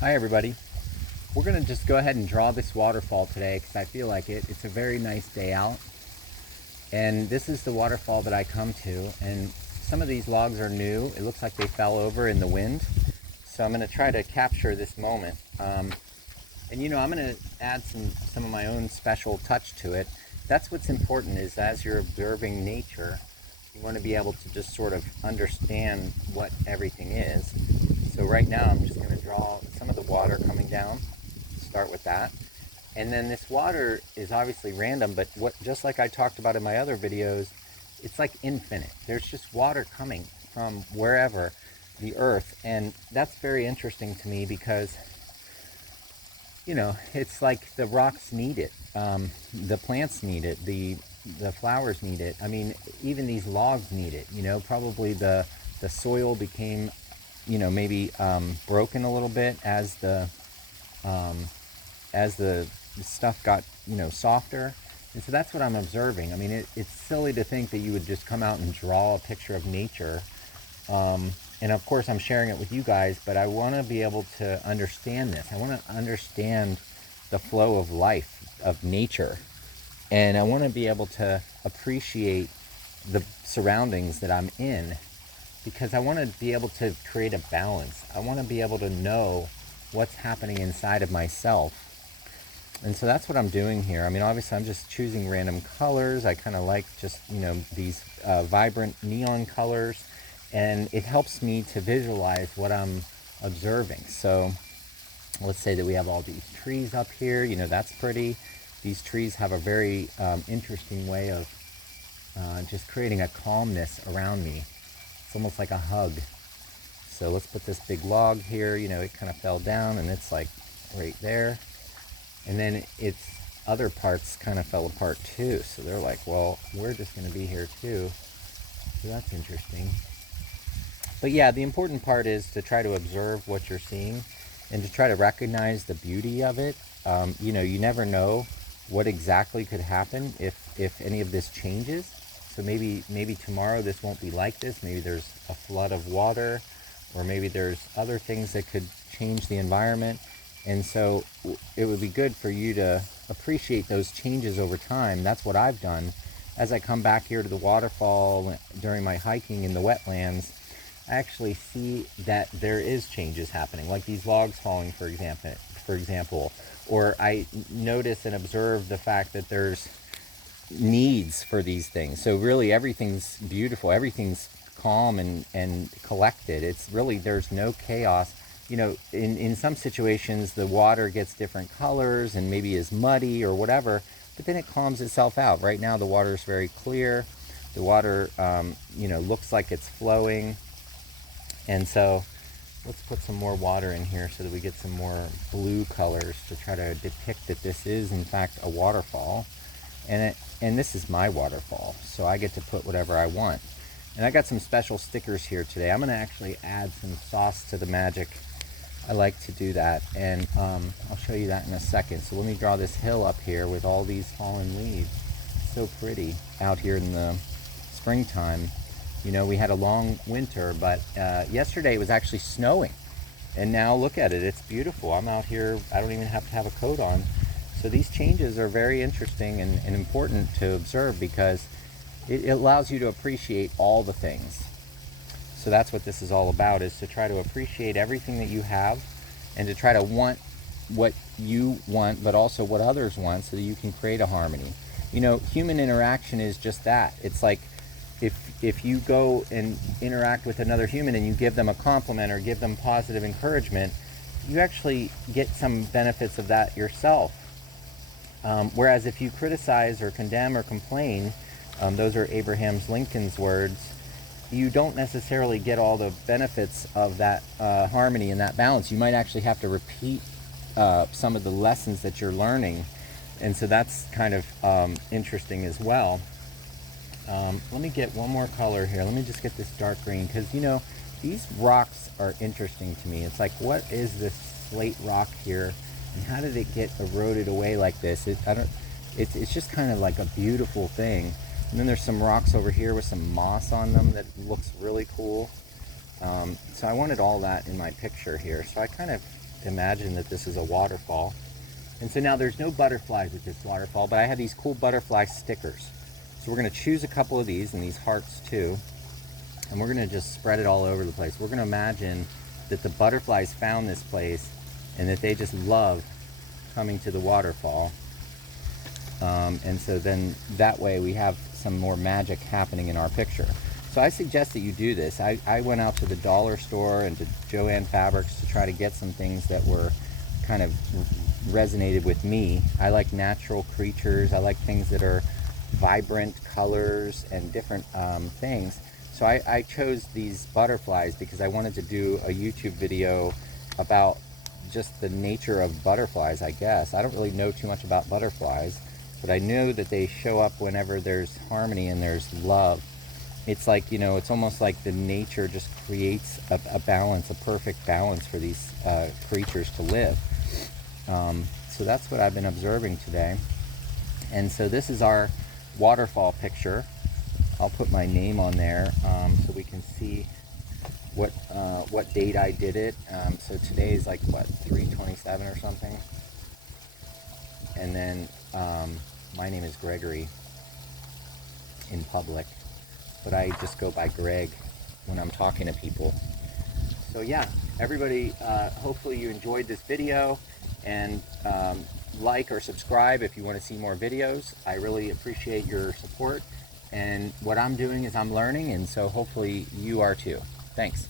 Hi everybody. We're going to just go ahead and draw this waterfall today because I feel like it. It's a very nice day out. And this is the waterfall that I come to. And some of these logs are new. It looks like they fell over in the wind. So I'm going to try to capture this moment. And I'm going to add some of my own special touch to it. That's what's important, is as you're observing nature, you want to be able to just sort of understand what everything is. So right now I'm just going to draw some of the water coming down. Start with that. And then this water is obviously random, but just like I talked about in my other videos, it's like infinite. There's just water coming from wherever, the earth. And that's very interesting to me because, it's like the rocks need it. The plants need it. The flowers need it. I mean, even these logs need it. Probably the soil became, maybe broken a little bit as the stuff got, softer. And so that's what I'm observing. I mean, it's silly to think that you would just come out and draw a picture of nature. And of course I'm sharing it with you guys, but I want to be able to understand this. I want to understand the flow of life, of nature. And I want to be able to appreciate the surroundings that I'm in, because I want to be able to create a balance. I want to be able to know what's happening inside of myself. And so that's what I'm doing here. I mean, obviously I'm just choosing random colors. I kind of like just, these vibrant neon colors. And it helps me to visualize what I'm observing. So let's say that we have all these trees up here. That's pretty. These trees have a very interesting way of just creating a calmness around me. It's almost like a hug. So let's put this big log here. It kind of fell down and it's like right there. And then its other parts kind of fell apart too. So they're like, well, we're just going to be here too. So that's interesting. But yeah, the important part is to try to observe what you're seeing and to try to recognize the beauty of it. You never know what exactly could happen if any of this changes. So maybe tomorrow this won't be like this. Maybe there's a flood of water, or maybe there's other things that could change the environment. And so it would be good for you to appreciate those changes over time. That's what I've done. As I come back here to the waterfall during my hiking in the wetlands, I actually see that there is changes happening, like these logs falling, for example, or I notice and observe the fact that there's needs for these things. So really everything's beautiful, everything's calm and collected. It's really, there's no chaos. In some situations the water gets different colors and maybe is muddy or whatever, but then it calms itself out. Right now the water is very clear. The water looks like it's flowing. And so let's put some more water in here so that we get some more blue colors to try to depict that this is in fact a waterfall. And this is my waterfall, so I get to put whatever I want. And I got some special stickers here today. I'm going to actually add some sauce to the magic. I like to do that, and I'll show you that in a second. So let me draw this hill up here with all these fallen leaves. So pretty out here in the springtime. We had a long winter, but yesterday it was actually snowing. And now look at it, it's beautiful. I'm out here, I don't even have to have a coat on. So these changes are very interesting and important to observe, because it allows you to appreciate all the things. So that's what this is all about, is to try to appreciate everything that you have and to try to want what you want, but also what others want, so that you can create a harmony. Human interaction is just that. It's like, if you go and interact with another human and you give them a compliment or give them positive encouragement, you actually get some benefits of that yourself. Whereas if you criticize or condemn or complain, those are Abraham Lincoln's words, you don't necessarily get all the benefits of that harmony and that balance. You might actually have to repeat some of the lessons that you're learning. And so that's kind of interesting as well. Let me get one more color here. Let me just get this dark green, because these rocks are interesting to me. It's like, what is this slate rock here, and how did it get eroded away like this? It's just kind of like a beautiful thing. And then there's some rocks over here with some moss on them that looks really cool. So I wanted all that in my picture here. So I kind of imagine that this is a waterfall. And so now there's no butterflies with this waterfall, but I have these cool butterfly stickers. So we're going to choose a couple of these, and these hearts too, and we're going to just spread it all over the place. We're going to imagine that the butterflies found this place and that they just love coming to the waterfall. And so then that way we have some more magic happening in our picture. So I suggest that you do this. I went out to the dollar store and to Joann Fabrics to try to get some things that were kind of resonated with me. I like natural creatures. I like things that are vibrant colors and different things. So I chose these butterflies because I wanted to do a YouTube video about just the nature of butterflies, I guess. I don't really know too much about butterflies, but I know that they show up whenever there's harmony and there's love. It's like, you know, it's almost like the nature just creates a balance, a perfect balance for these creatures to live. So that's what I've been observing today. And so this is our waterfall picture. I'll put my name on there so we can see what date I did it. So today is like what, 3/27 or something. And then my name is Gregory in public, but I just go by Greg when I'm talking to people. So yeah, everybody, hopefully you enjoyed this video, and like or subscribe if you want to see more videos. I really appreciate your support, and what I'm doing is I'm learning, and so hopefully you are too. Thanks.